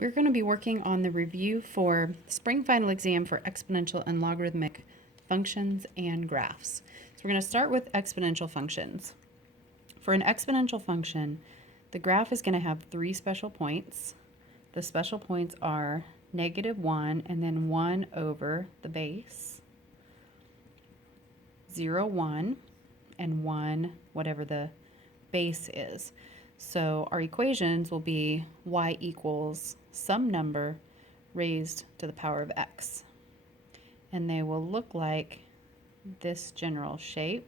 We're going to be working on the review for spring final exam for exponential and logarithmic functions and graphs. So we're going to start with exponential functions. For an exponential function, the graph is going to have three special points. The special points are -1 and then 1 over the base, 0, 1, and 1, whatever the base is. So our equations will be y equals some number raised to the power of x. And they will look like this general shape.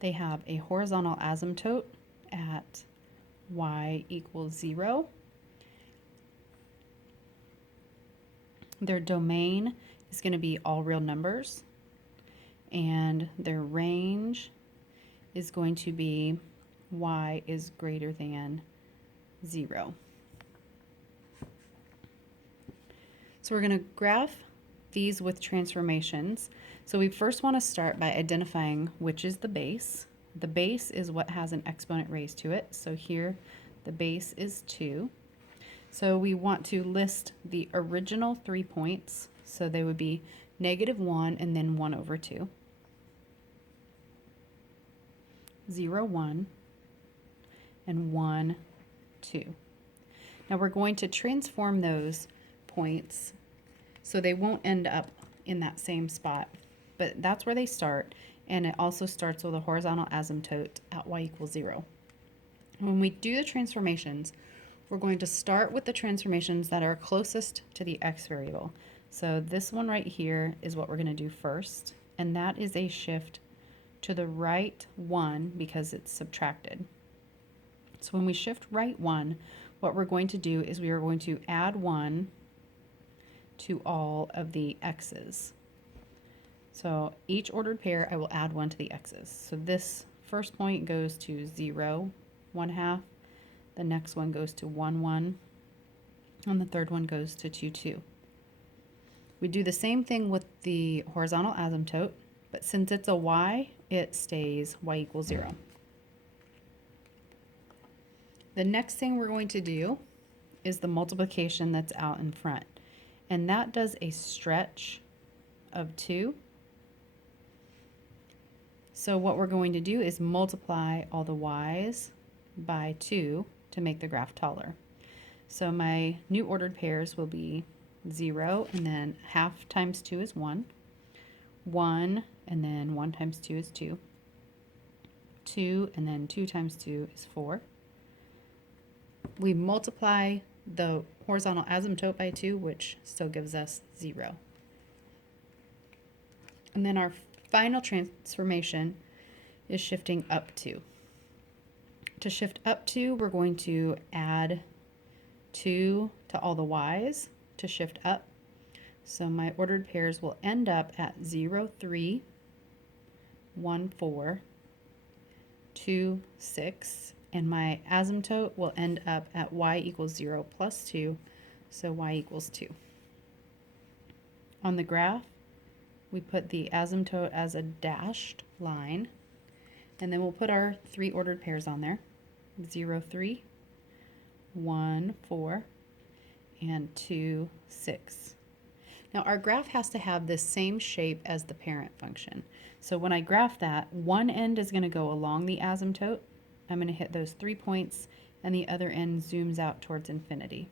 They have a horizontal asymptote at y equals 0. Their domain is going to be all real numbers, and their range is going to be y is greater than 0. So we're going to graph these with transformations. So we first want to start by identifying which is the base. The base is what has an exponent raised to it. So here the base is 2. So we want to list the original 3 points. So they would be -1 and then 1 over 2. 0, 1, and 1, 2. Now we're going to transform those points so they won't end up in that same spot, but that's where they start, and it also starts with a horizontal asymptote at y equals 0. When we do the transformations, we're going to start with the transformations that are closest to the x variable. So this one right here is what we're going to do first, and that is a shift to the right 1 because it's subtracted. So when we shift right 1, what we're going to do is we are going to add 1 to all of the x's. So each ordered pair, I will add 1 to the x's. So this first point goes to 0, 1/2. The next one goes to 1, 1. And the third one goes to 2, 2. We do the same thing with the horizontal asymptote, but since it's a y, it stays y equals 0. The next thing we're going to do is the multiplication that's out in front. And that does a stretch of 2. So what we're going to do is multiply all the y's by 2 to make the graph taller. So my new ordered pairs will be 0, and then 1/2 times 2 is 1. 1, and then 1 times 2 is 2. 2, and then 2 times 2 is 4. We multiply the horizontal asymptote by 2, which still gives us 0. And then our final transformation is shifting up 2. To shift up 2, we're going to add 2 to all the y's to shift up. So my ordered pairs will end up at 0, 3, 1, 4, 2, 6, and my asymptote will end up at y equals 0 plus 2, so y equals 2. On the graph, we put the asymptote as a dashed line, and then we'll put our 3 ordered pairs on there, 0, 3, 1, 4, and 2, 6. Now our graph has to have the same shape as the parent function. So when I graph that, one end is going to go along the asymptote. I'm going to hit those 3 points, and the other end zooms out towards infinity.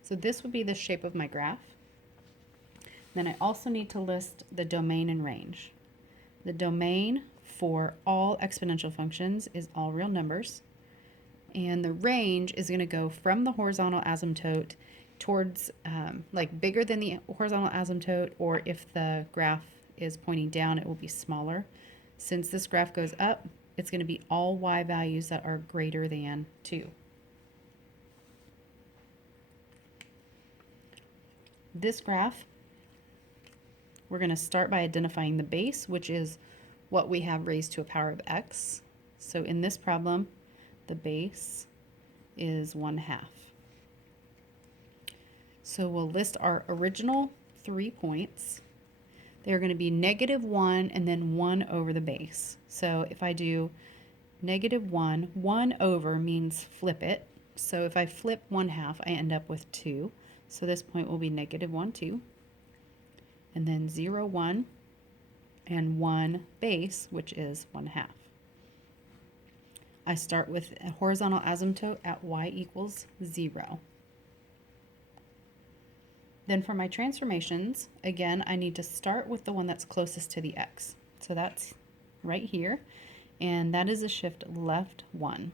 So this would be the shape of my graph. Then I also need to list the domain and range. The domain for all exponential functions is all real numbers, and the range is going to go from the horizontal asymptote towards like bigger than the horizontal asymptote, or if the graph is pointing down, it will be smaller. Since this graph goes up, it's going to be all y values that are greater than 2. This graph, we're going to start by identifying the base, which is what we have raised to a power of x. So in this problem, the base is 1/2. So we'll list our original 3 points. They're going to be -1 and then 1 over the base. So if I do -1, 1 over means flip it. So if I flip 1/2, I end up with 2. So this point will be negative 1, 2. And then 0, 1, and 1 base, which is 1/2. I start with a horizontal asymptote at y equals 0. Then for my transformations, again, I need to start with the one that's closest to the x. So that's right here, and that is a shift left 1.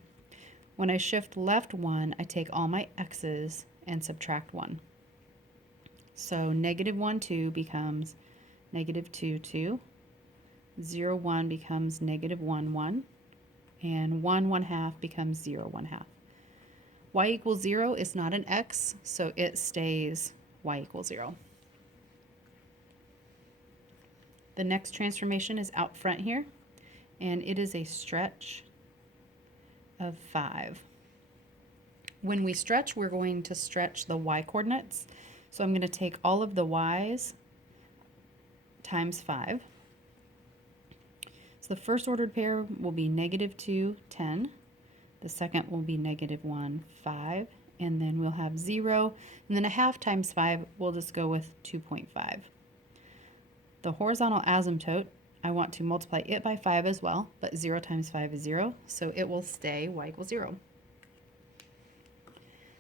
When I shift left 1, I take all my x's and subtract 1. So negative 1, 2 becomes negative 2, 2. 0, 1 becomes negative 1, 1. And 1, 1/2 becomes 0, 1/2. Y equals 0 is not an x, so it stays y equals 0. The next transformation is out front here, and it is a stretch of 5. When we stretch, we're going to stretch the y coordinates. So I'm going to take all of the y's times 5. So the first ordered pair will be negative 2, 10. The second will be negative 1, 5. And then we'll have 0. And then a half times 5, we'll just go with 2.5. The horizontal asymptote, I want to multiply it by 5 as well, but 0 times 5 is 0, so it will stay y equals 0.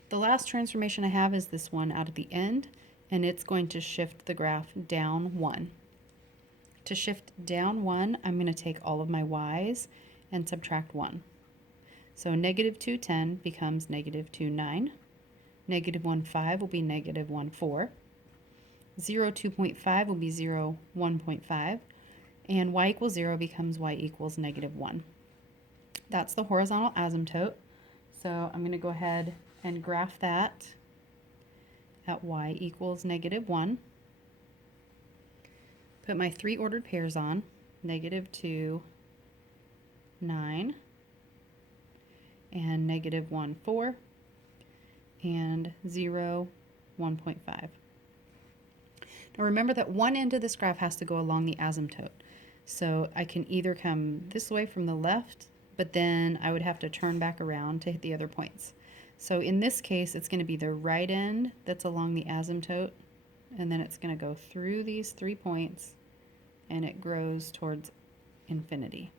The last transformation I have is this one out at the end, and it's going to shift the graph down 1. To shift down 1, I'm going to take all of my y's and subtract 1. So negative 2, 10 becomes negative 2, 9. Negative 1, 5 will be negative 1, 4. 0, 2.5 will be 0, 1.5. And y equals 0 becomes y equals negative 1. That's the horizontal asymptote. So I'm going to go ahead and graph that at y equals negative 1. Put my 3 ordered pairs on, negative 2, 9, and negative 1, 4, and 0, 1.5. Now remember that one end of this graph has to go along the asymptote. So I can either come this way from the left, but then I would have to turn back around to hit the other points. So in this case, it's going to be the right end that's along the asymptote, and then it's going to go through these 3 points, and it grows towards infinity.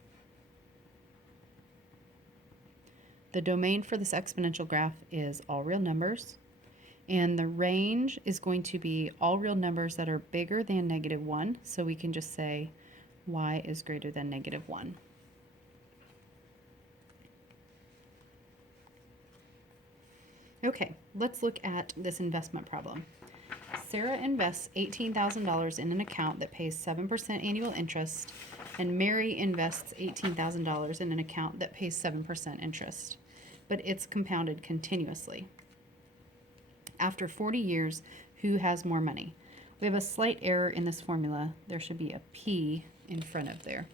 The domain for this exponential graph is all real numbers, and the range is going to be all real numbers that are bigger than negative 1, so we can just say y is greater than negative 1. Okay, let's look at this investment problem. Sarah invests $18,000 in an account that pays 7% annual interest, and Mary invests $18,000 in an account that pays 7% interest, but it's compounded continuously. After 40 years, who has more money? We have a slight error in this formula. There should be a P in front of there.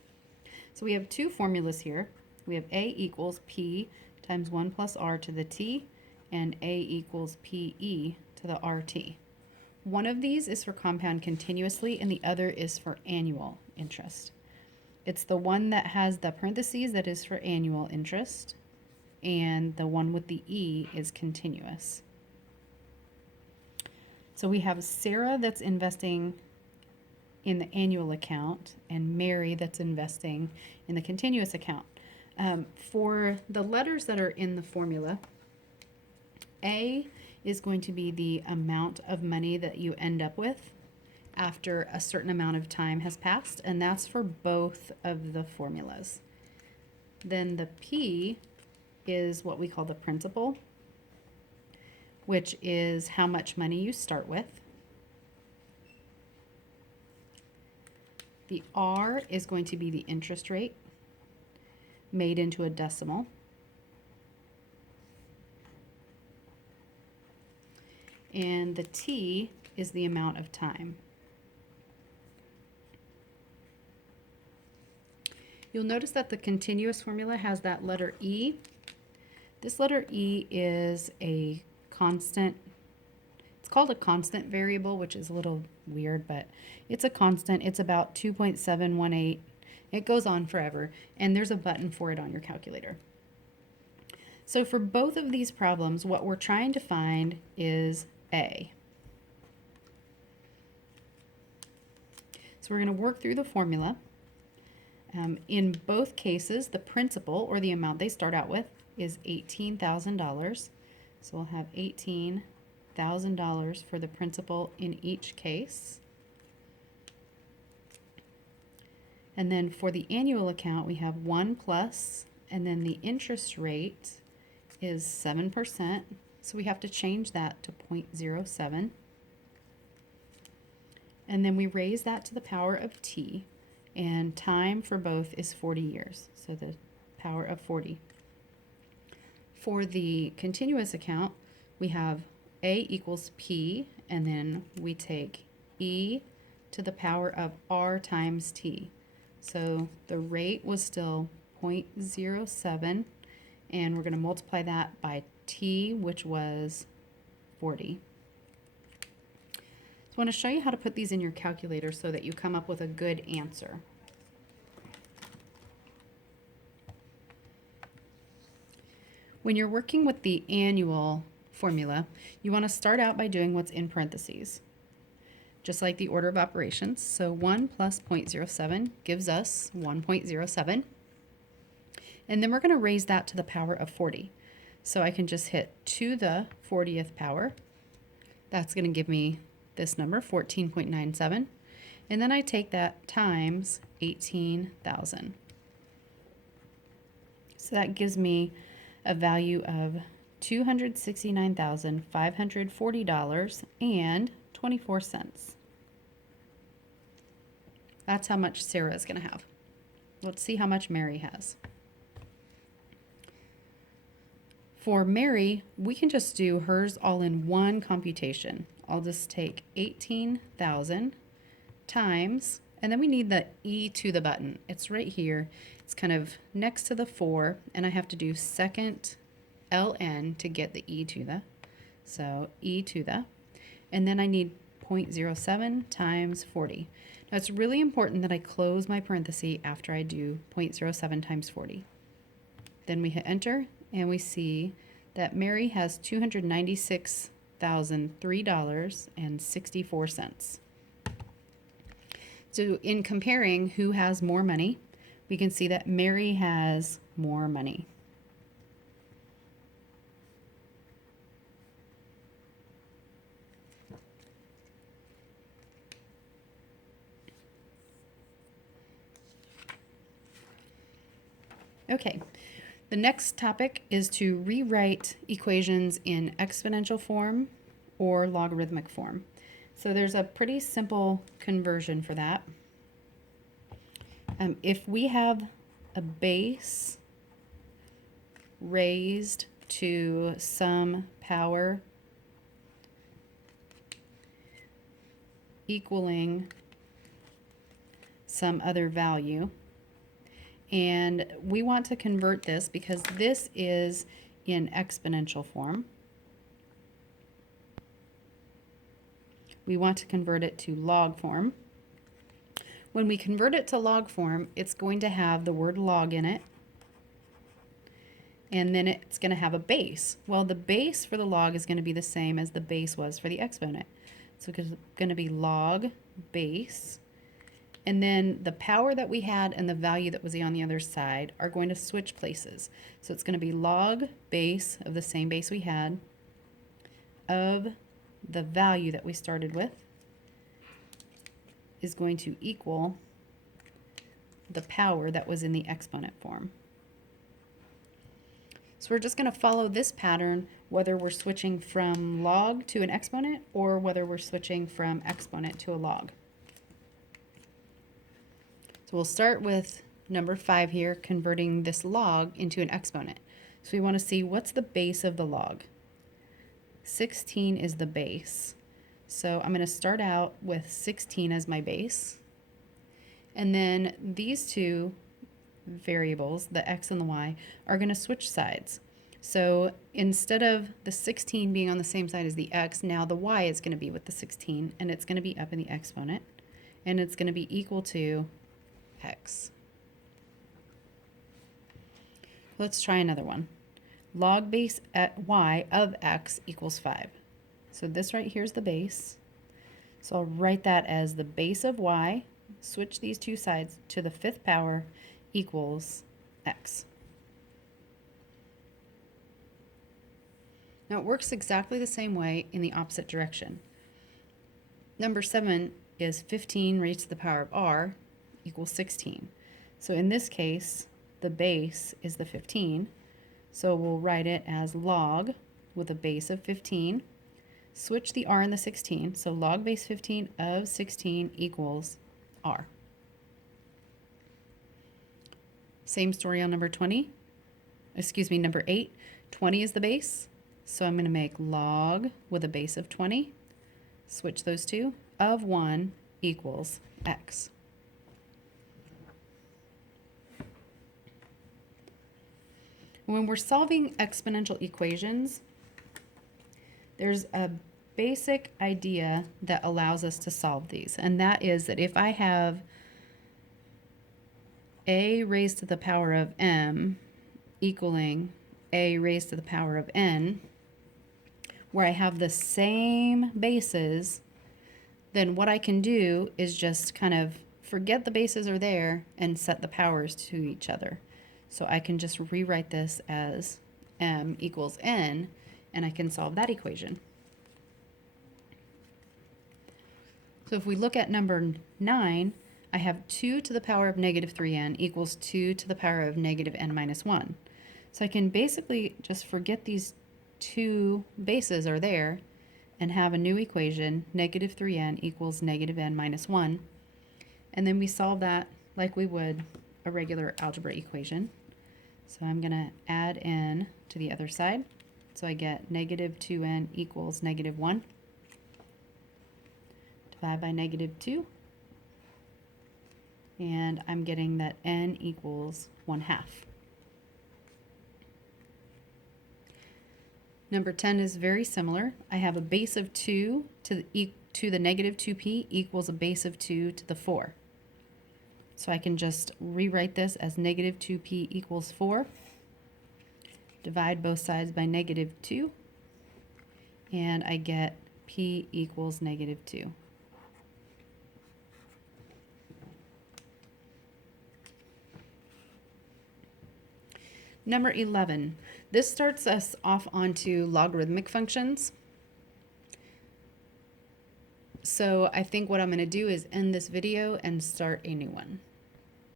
So we have two formulas here. We have A equals P times 1 plus R to the T, and A equals PE to the RT. One of these is for compound continuously, and the other is for annual interest. It's the one that has the parentheses that is for annual interest, and the one with the E is continuous. So we have Sarah that's investing in the annual account, and Mary that's investing in the continuous account. For the letters that are in the formula, A is going to be the amount of money that you end up with after a certain amount of time has passed, and that's for both of the formulas. Then the P is what we call the principal, which is how much money you start with. The R is going to be the interest rate made into a decimal. And the T is the amount of time. You'll notice that the continuous formula has that letter E. This letter E is a constant. It's called a constant variable, which is a little weird, but it's a constant. It's about 2.718. It goes on forever, and there's a button for it on your calculator. So for both of these problems, what we're trying to find is A. So we're going to work through the formula. In both cases, the principal, or the amount they start out with, is $18,000. So we'll have $18,000 for the principal in each case. And then for the annual account, we have 1 plus, and then the interest rate is 7%. So we have to change that to 0.07. And then we raise that to the power of t. And time for both is 40 years, so the power of 40. For the continuous account, we have A equals P, and then we take E to the power of R times T. So the rate was still 0.07, and we're going to multiply that by T, which was 40. So I want to show you how to put these in your calculator so that you come up with a good answer. When you're working with the annual formula, you want to start out by doing what's in parentheses, just like the order of operations. So 1 plus 0.07 gives us 1.07. And then we're going to raise that to the power of 40. So I can just hit to the 40th power. That's going to give me this number, 14.97, and then I take that times 18,000. So that gives me a value of $269,540.24. That's how much Sarah is going to have. Let's see how much Mary has. For Mary, we can just do hers all in one computation. I'll just take 18,000 times, and then we need the e to the button. It's right here. It's kind of next to the 4, and I have to do second ln to get the e to the. So e to the. And then I need 0.07 times 40. Now it's really important that I close my parenthesis after I do 0.07 times 40. Then we hit enter, and we see that Mary has $296,003.64. So in comparing who has more money, we can see that Mary has more money. Okay. The next topic is to rewrite equations in exponential form or logarithmic form. So there's a pretty simple conversion for that. If we have a base raised to some power equaling some other value, and we want to convert this because this is in exponential form. We want to convert it to log form. When we convert it to log form, it's going to have the word log in it, and then it's going to have a base. Well, the base for the log is going to be the same as the base was for the exponent. So it's going to be log base. And then the power that we had and the value that was on the other side are going to switch places. So it's going to be log base of the same base we had of the value that we started with is going to equal the power that was in the exponent form. So we're just going to follow this pattern whether we're switching from log to an exponent or whether we're switching from exponent to a log. So we'll start with number 5 here, converting this log into an exponent. So we want to see what's the base of the log. 16 is the base. So I'm going to start out with 16 as my base. And then these two variables, the x and the y, are going to switch sides. So instead of the 16 being on the same side as the x, now the y is going to be with the 16, and it's going to be up in the exponent, and it's going to be equal to x. Let's try another one. log base at y of x equals 5. So this right here is the base. So I'll write that as the base of y, switch these two sides to the 5th power equals x. Now it works exactly the same way in the opposite direction. Number 7 is 15 raised to the power of r equals 16. So in this case, the base is the 15. So we'll write it as log with a base of 15. Switch the r and the 16. So log base 15 of 16 equals r. Same story on number 20. Excuse me, number 8. 20 is the base. So I'm going to make log with a base of 20. Switch those two. Of 1 equals x. When we're solving exponential equations, there's a basic idea that allows us to solve these, and that is that if I have a raised to the power of m equaling a raised to the power of n, where I have the same bases, then what I can do is just kind of forget the bases are there and set the powers to each other. So I can just rewrite this as m equals n, and I can solve that equation. So if we look at number 9, I have 2 to the power of negative 3n equals 2 to the power of negative n minus 1. So I can basically just forget these two bases are there and have a new equation, negative 3n equals negative n minus 1. And then we solve that like we would a regular algebra equation. So I'm going to add n to the other side. So I get negative 2n equals negative 1. Divide by negative 2. And I'm getting that n equals 1/2. Number 10 is very similar. I have a base of 2 to the negative 2p equals a base of 2 to the 4. So I can just rewrite this as negative 2p equals 4. Divide both sides by negative 2. And I get p equals negative 2. Number 11. This starts us off onto logarithmic functions. So I think what I'm going to do is end this video and start a new one.